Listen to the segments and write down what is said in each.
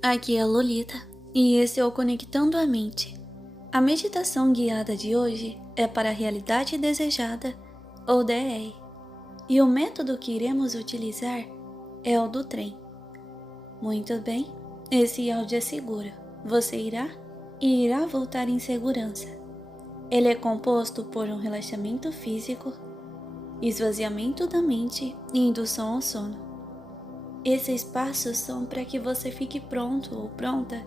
Aqui é a Lolita e esse é o Conectando a Mente. A meditação guiada de hoje é para a realidade desejada, ou DR, e o método que iremos utilizar é o do trem. Muito bem, esse áudio é seguro. Você irá e irá voltar em segurança. Ele é composto por um relaxamento físico, esvaziamento da mente e indução ao sono. Esses passos são para que você fique pronto ou pronta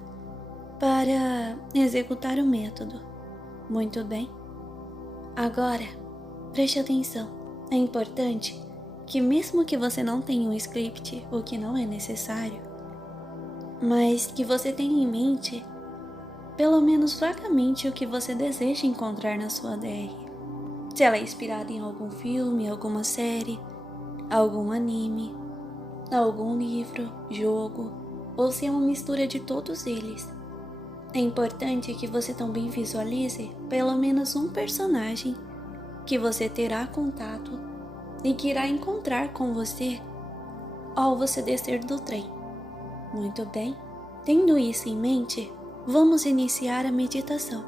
para executar o método. Muito bem. Agora, preste atenção. É importante que mesmo que você não tenha um script, o que não é necessário, mas que você tenha em mente, pelo menos vagamente, o que você deseja encontrar na sua DR. Se ela é inspirada em algum filme, alguma série, algum anime, algum livro, jogo, ou se é uma mistura de todos eles. É importante que você também visualize pelo menos um personagem que você terá contato e que irá encontrar com você ao você descer do trem. Muito bem, tendo isso em mente, vamos iniciar a meditação.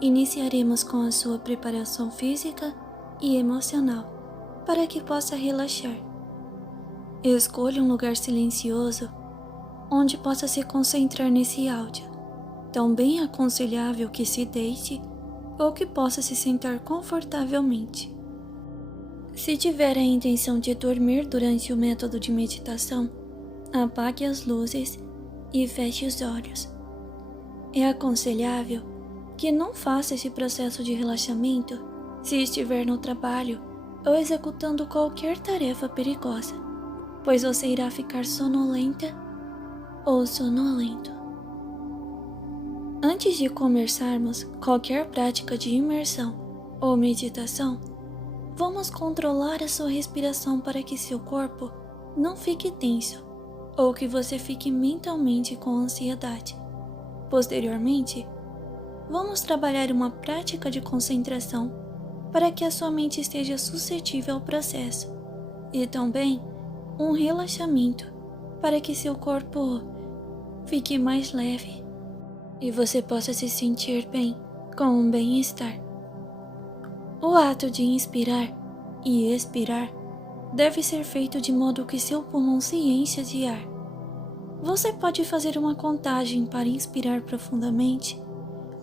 Iniciaremos com a sua preparação física e emocional para que possa relaxar. Escolha um lugar silencioso onde possa se concentrar nesse áudio. Também é aconselhável que se deite ou que possa se sentar confortavelmente. Se tiver a intenção de dormir durante o método de meditação, apague as luzes e feche os olhos. É aconselhável que não faça esse processo de relaxamento se estiver no trabalho ou executando qualquer tarefa perigosa, pois você irá ficar sonolenta ou sonolento. Antes de começarmos qualquer prática de imersão ou meditação, vamos controlar a sua respiração para que seu corpo não fique tenso ou que você fique mentalmente com ansiedade. Posteriormente, vamos trabalhar uma prática de concentração para que a sua mente esteja suscetível ao processo e também um relaxamento para que seu corpo fique mais leve e você possa se sentir bem, com um bem-estar. O ato de inspirar e expirar deve ser feito de modo que seu pulmão se encha de ar. Você pode fazer uma contagem para inspirar profundamente,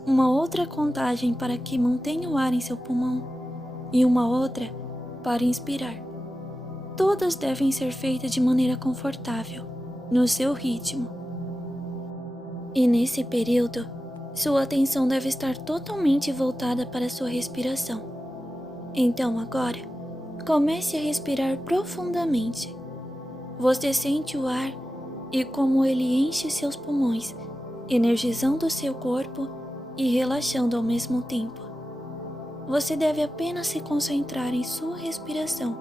uma outra contagem para que mantenha o ar em seu pulmão e uma outra para inspirar. Todas devem ser feitas de maneira confortável, no seu ritmo. E nesse período, sua atenção deve estar totalmente voltada para sua respiração. Então agora, comece a respirar profundamente. Você sente o ar e como ele enche seus pulmões, energizando seu corpo e relaxando ao mesmo tempo. Você deve apenas se concentrar em sua respiração,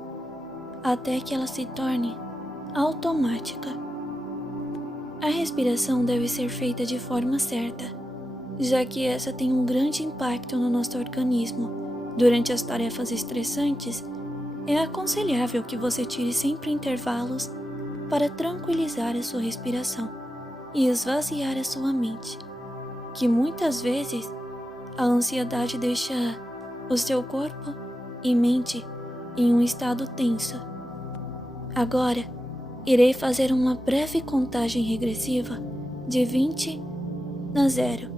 até que ela se torne automática. A respiração deve ser feita de forma certa, já que essa tem um grande impacto no nosso organismo. Durante as tarefas estressantes, é aconselhável que você tire sempre intervalos para tranquilizar a sua respiração e esvaziar a sua mente, que muitas vezes a ansiedade deixa o seu corpo e mente em um estado tenso. Agora, irei fazer uma breve contagem regressiva de 20 a 0,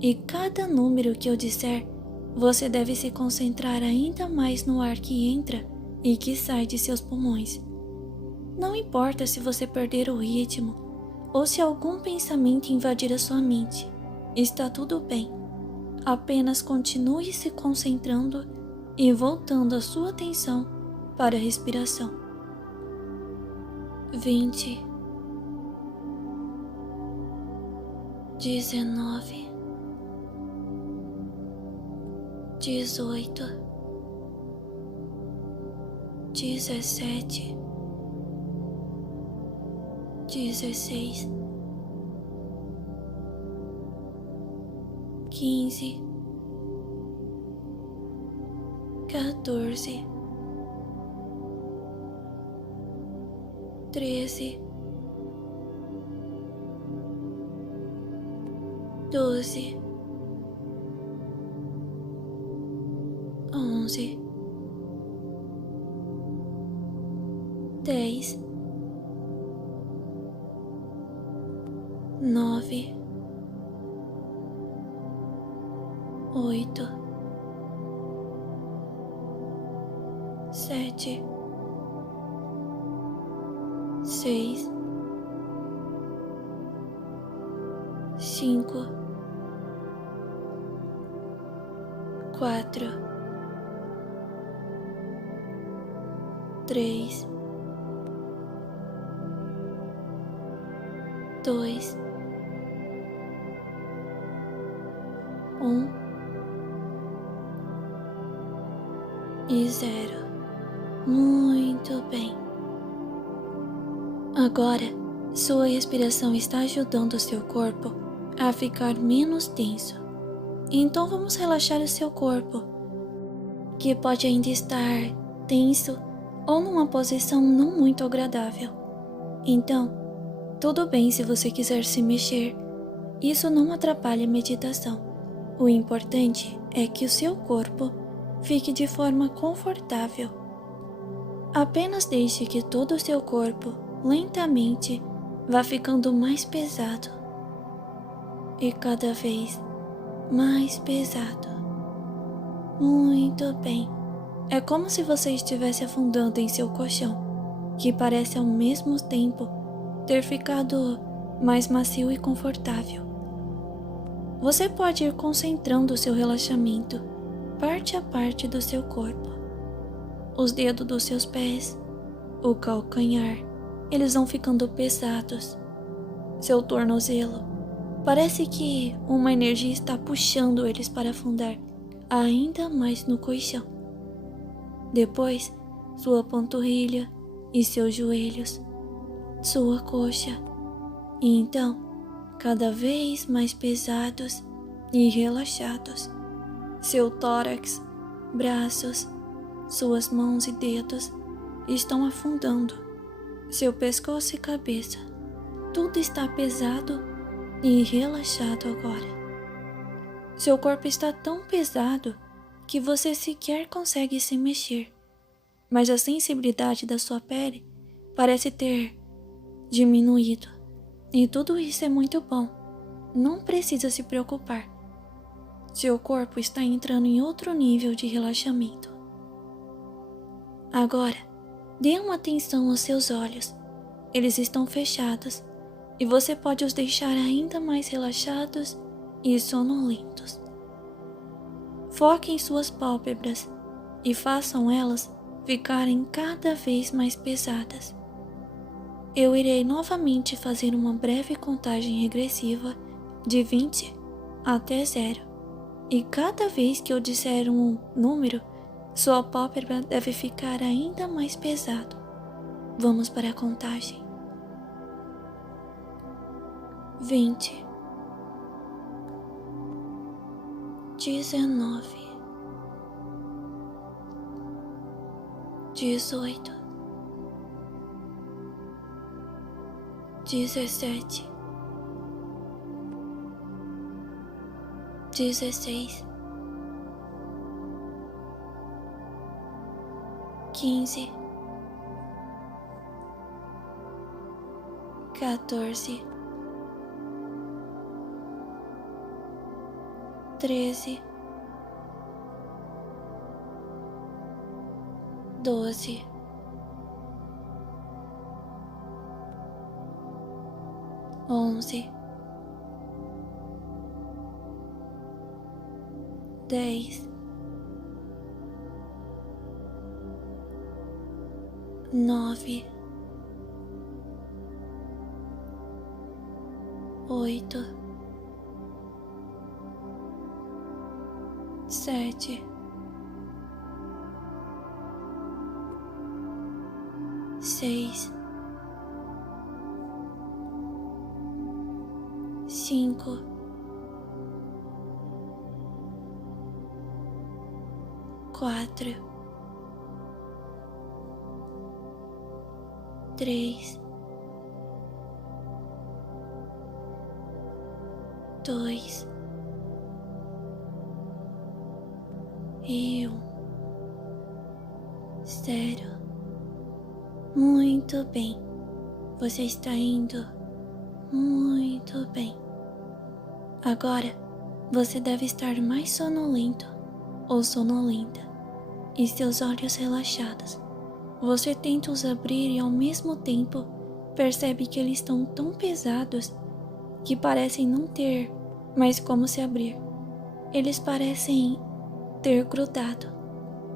e cada número que eu disser, você deve se concentrar ainda mais no ar que entra e que sai de seus pulmões. Não importa se você perder o ritmo ou se algum pensamento invadir a sua mente, está tudo bem. Apenas continue se concentrando e voltando a sua atenção para a respiração. 20, 19, 18, 17, 16, 15, 14, 13, 12, 11, 10, 9, 8, 7, 6, 5, 4, 3, 2, 1 e 0. Muito bem. Agora, sua respiração está ajudando o seu corpo a ficar menos tenso. Então vamos relaxar o seu corpo, que pode ainda estar tenso ou numa posição não muito agradável. Então, tudo bem se você quiser se mexer. Isso não atrapalha a meditação. O importante é que o seu corpo fique de forma confortável. Apenas deixe que todo o seu corpo lentamente vá ficando mais pesado e cada vez mais pesado. Muito bem. É como se você estivesse afundando em seu colchão, que parece ao mesmo tempo ter ficado mais macio e confortável. Você pode ir concentrando o seu relaxamento parte a parte do seu corpo. Os dedos dos seus pés, o calcanhar, eles vão ficando pesados. Seu tornozelo, parece que uma energia está puxando eles para afundar ainda mais no colchão. Depois, sua panturrilha e seus joelhos, sua coxa, e então, cada vez mais pesados e relaxados. Seu tórax, braços, suas mãos e dedos estão afundando. Seu pescoço e cabeça, tudo está pesado e relaxado agora. Seu corpo está tão pesado que você sequer consegue se mexer, mas a sensibilidade da sua pele parece ter diminuído. E tudo isso é muito bom. Não precisa se preocupar. Seu corpo está entrando em outro nível de relaxamento. Agora, dê uma atenção aos seus olhos. Eles estão fechados e você pode os deixar ainda mais relaxados e sonolentos. Foque em suas pálpebras e façam elas ficarem cada vez mais pesadas. Eu irei novamente fazer uma breve contagem regressiva de 20 até 0. E cada vez que eu disser um número, sua pálpebra deve ficar ainda mais pesado. Vamos para a contagem. 20, 19, 18, 17, 16, 15, 14, 13, 12, 11, 10, 9, 8, 7, 6, 5, 4, 3, 2 e 1. 0. Muito bem. Você está indo muito bem. Agora, você deve estar mais sonolento ou sonolenta e seus olhos relaxados. Você tenta os abrir e ao mesmo tempo percebe que eles estão tão pesados que parecem não ter mais como se abrir. Eles parecem ter grudado,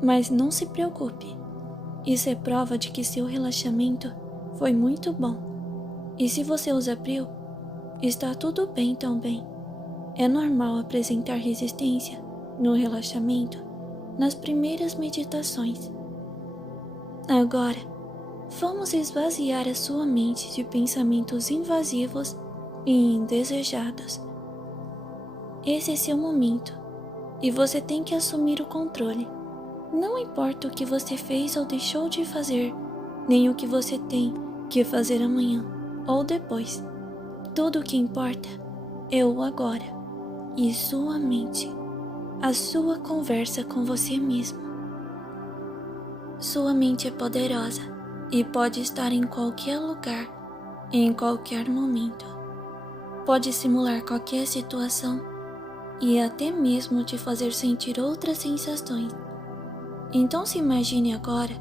mas não se preocupe. Isso é prova de que seu relaxamento foi muito bom. E se você os abriu, está tudo bem também. É normal apresentar resistência no relaxamento nas primeiras meditações. Agora, vamos esvaziar a sua mente de pensamentos invasivos e indesejados. Esse é seu momento e você tem que assumir o controle. Não importa o que você fez ou deixou de fazer, nem o que você tem que fazer amanhã ou depois. Tudo o que importa é o agora e sua mente, a sua conversa com você mesmo. Sua mente é poderosa e pode estar em qualquer lugar, em qualquer momento. Pode simular qualquer situação e até mesmo te fazer sentir outras sensações. Então se imagine agora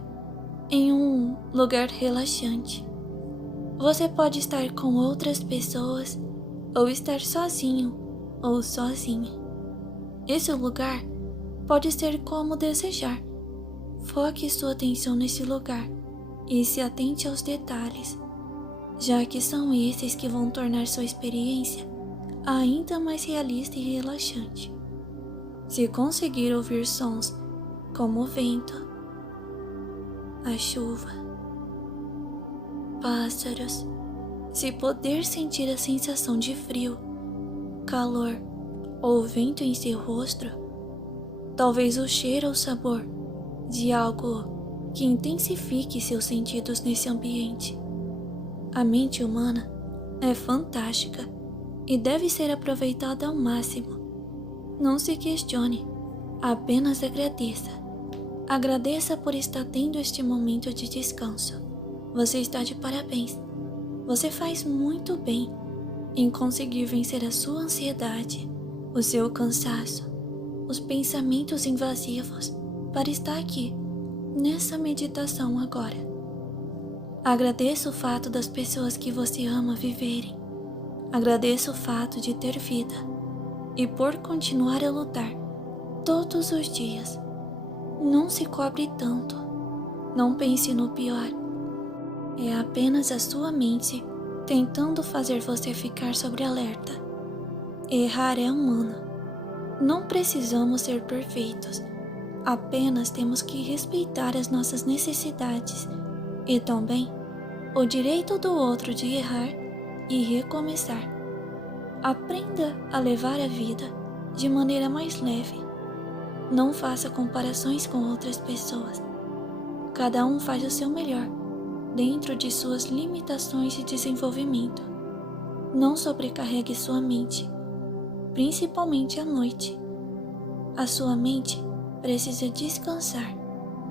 em um lugar relaxante. Você pode estar com outras pessoas ou estar sozinho ou sozinha. Esse lugar pode ser como desejar. Foque sua atenção nesse lugar e se atente aos detalhes, já que são esses que vão tornar sua experiência ainda mais realista e relaxante. Se conseguir ouvir sons como o vento, a chuva, pássaros, se poder sentir a sensação de frio, calor ou vento em seu rosto, talvez o cheiro ou sabor de algo que intensifique seus sentidos nesse ambiente. A mente humana é fantástica e deve ser aproveitada ao máximo. Não se questione, apenas agradeça. Agradeça por estar tendo este momento de descanso. Você está de parabéns. Você faz muito bem em conseguir vencer a sua ansiedade, o seu cansaço, os pensamentos invasivos para estar aqui, nessa meditação agora. Agradeça o fato das pessoas que você ama viverem. Agradeça o fato de ter vida e por continuar a lutar todos os dias. Não se cobre tanto. Não pense no pior. É apenas a sua mente tentando fazer você ficar sobre alerta. Errar é humano. Não precisamos ser perfeitos. Apenas temos que respeitar as nossas necessidades e também o direito do outro de errar e recomeçar. Aprenda a levar a vida de maneira mais leve. Não faça comparações com outras pessoas. Cada um faz o seu melhor, dentro de suas limitações de desenvolvimento. Não sobrecarregue sua mente, principalmente à noite. A sua mente precisa descansar.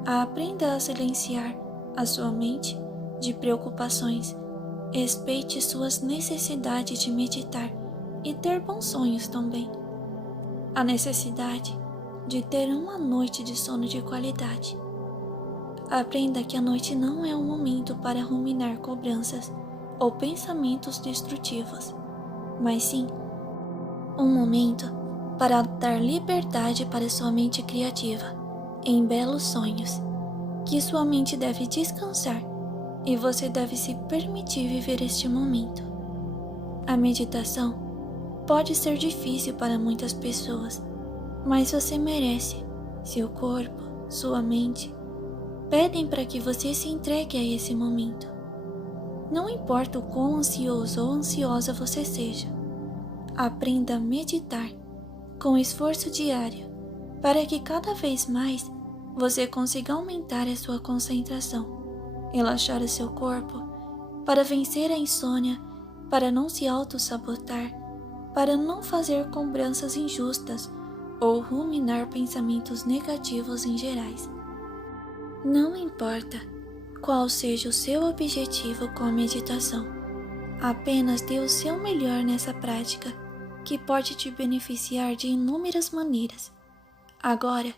Aprenda a silenciar a sua mente de preocupações. Respeite suas necessidades de meditar e ter bons sonhos também. A necessidade de ter uma noite de sono de qualidade. Aprenda que a noite não é um momento para ruminar cobranças ou pensamentos destrutivos, mas sim um momento para dar liberdade para sua mente criativa em belos sonhos, que sua mente deve descansar e você deve se permitir viver este momento. A meditação pode ser difícil para muitas pessoas, mas você merece. Seu corpo, sua mente pedem para que você se entregue a esse momento. Não importa o quão ansioso ou ansiosa você seja, aprenda a meditar com esforço diário para que cada vez mais você consiga aumentar a sua concentração, relaxar o seu corpo para vencer a insônia, para não se auto-sabotar para não fazer cobranças injustas ou ruminar pensamentos negativos em gerais. Não importa qual seja o seu objetivo com a meditação, apenas dê o seu melhor nessa prática, que pode te beneficiar de inúmeras maneiras. Agora,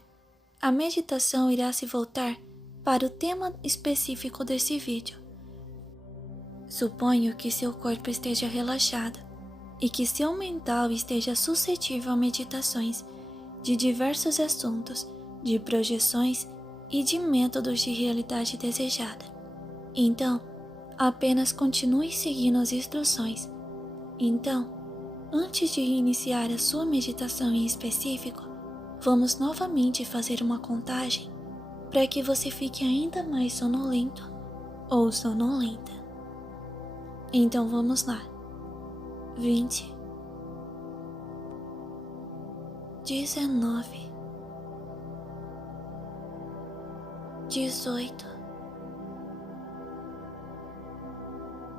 a meditação irá se voltar para o tema específico desse vídeo. Suponho que seu corpo esteja relaxado e que seu mental esteja suscetível a meditações de diversos assuntos, de projeções e de métodos de realidade desejada. Então, apenas continue seguindo as instruções. Então, antes de iniciar a sua meditação em específico, vamos novamente fazer uma contagem para que você fique ainda mais sonolento ou sonolenta. Então vamos lá. 20, 19, 18,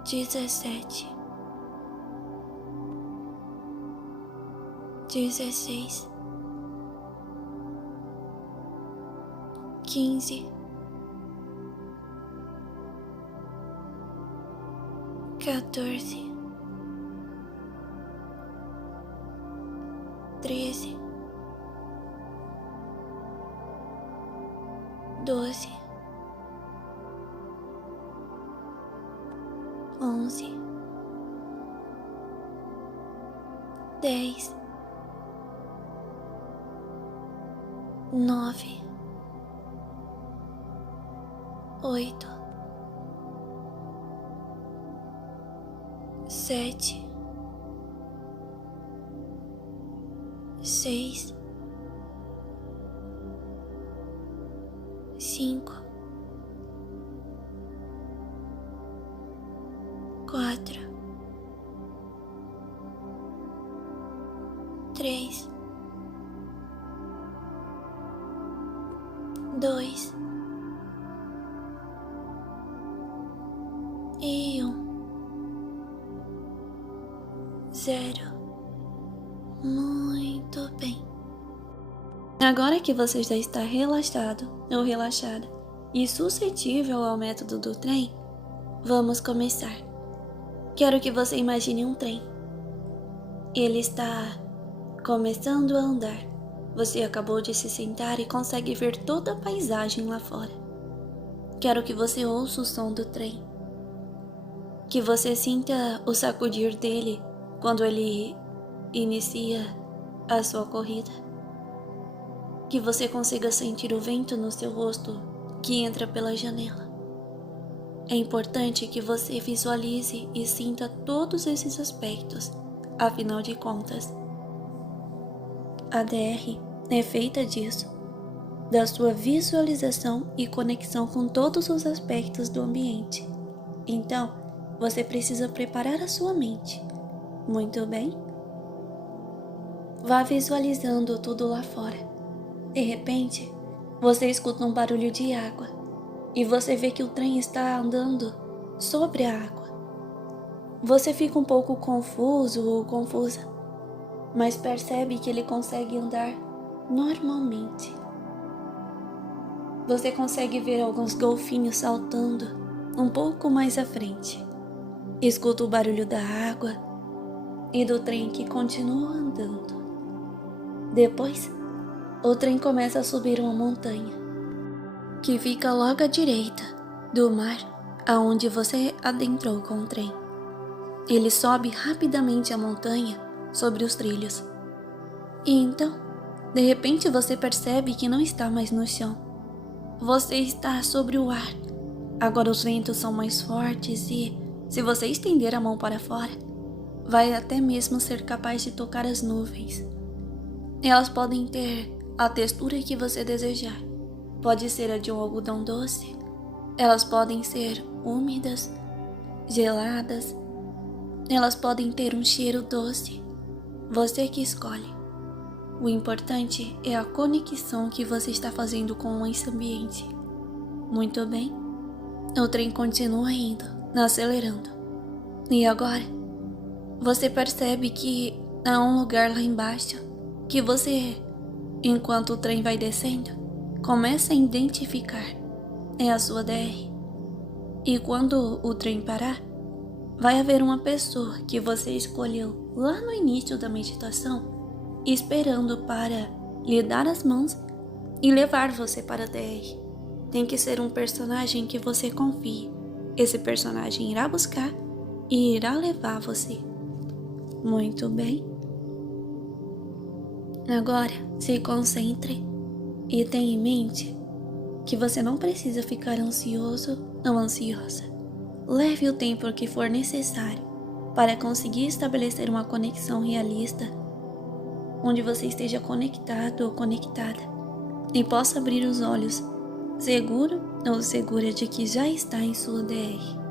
17, 16, 15, 14, 13, 12, 11, 10, 9, 8, 7, 6, 5, 4, 3, 2 e 1. 0. Muito bem. Agora que você já está relaxado ou relaxada e suscetível ao método do trem, vamos começar. Quero que você imagine um trem. Ele está começando a andar. Você acabou de se sentar e consegue ver toda a paisagem lá fora. Quero que você ouça o som do trem. Que você sinta o sacudir dele quando ele inicia a sua corrida. Que você consiga sentir o vento no seu rosto que entra pela janela. É importante que você visualize e sinta todos esses aspectos, afinal de contas, a DR é feita disso, da sua visualização e conexão com todos os aspectos do ambiente. Então, você precisa preparar a sua mente. Muito bem? Vá visualizando tudo lá fora. De repente, você escuta um barulho de água e você vê que o trem está andando sobre a água. Você fica um pouco confuso ou confusa, mas percebe que ele consegue andar normalmente. Você consegue ver alguns golfinhos saltando um pouco mais à frente. Escuta o barulho da água e do trem que continua andando. Depois, o trem começa a subir uma montanha, que fica logo à direita do mar aonde você adentrou com o trem. Ele sobe rapidamente a montanha sobre os trilhos. E então, de repente você percebe que não está mais no chão. Você está sobre o ar. Agora os ventos são mais fortes e, se você estender a mão para fora, vai até mesmo ser capaz de tocar as nuvens. Elas podem ter a textura que você desejar. Pode ser a de um algodão doce. Elas podem ser úmidas, geladas. Elas podem ter um cheiro doce. Você que escolhe. O importante é a conexão que você está fazendo com esse ambiente. Muito bem. O trem continua indo, acelerando. E agora, você percebe que Há um lugar lá embaixo que você, enquanto o trem vai descendo, começa a identificar. É a sua DR. E quando o trem parar, vai haver uma pessoa que você escolheu lá no início da meditação, esperando para lhe dar as mãos e levar você para a DR. Tem que ser um personagem que você confie. Esse personagem irá buscar e irá levar você. Muito bem. Agora, se concentre e tenha em mente que você não precisa ficar ansioso ou ansiosa. Leve o tempo que for necessário para conseguir estabelecer uma conexão realista, onde você esteja conectado ou conectada e possa abrir os olhos, seguro ou segura de que já está em sua DR.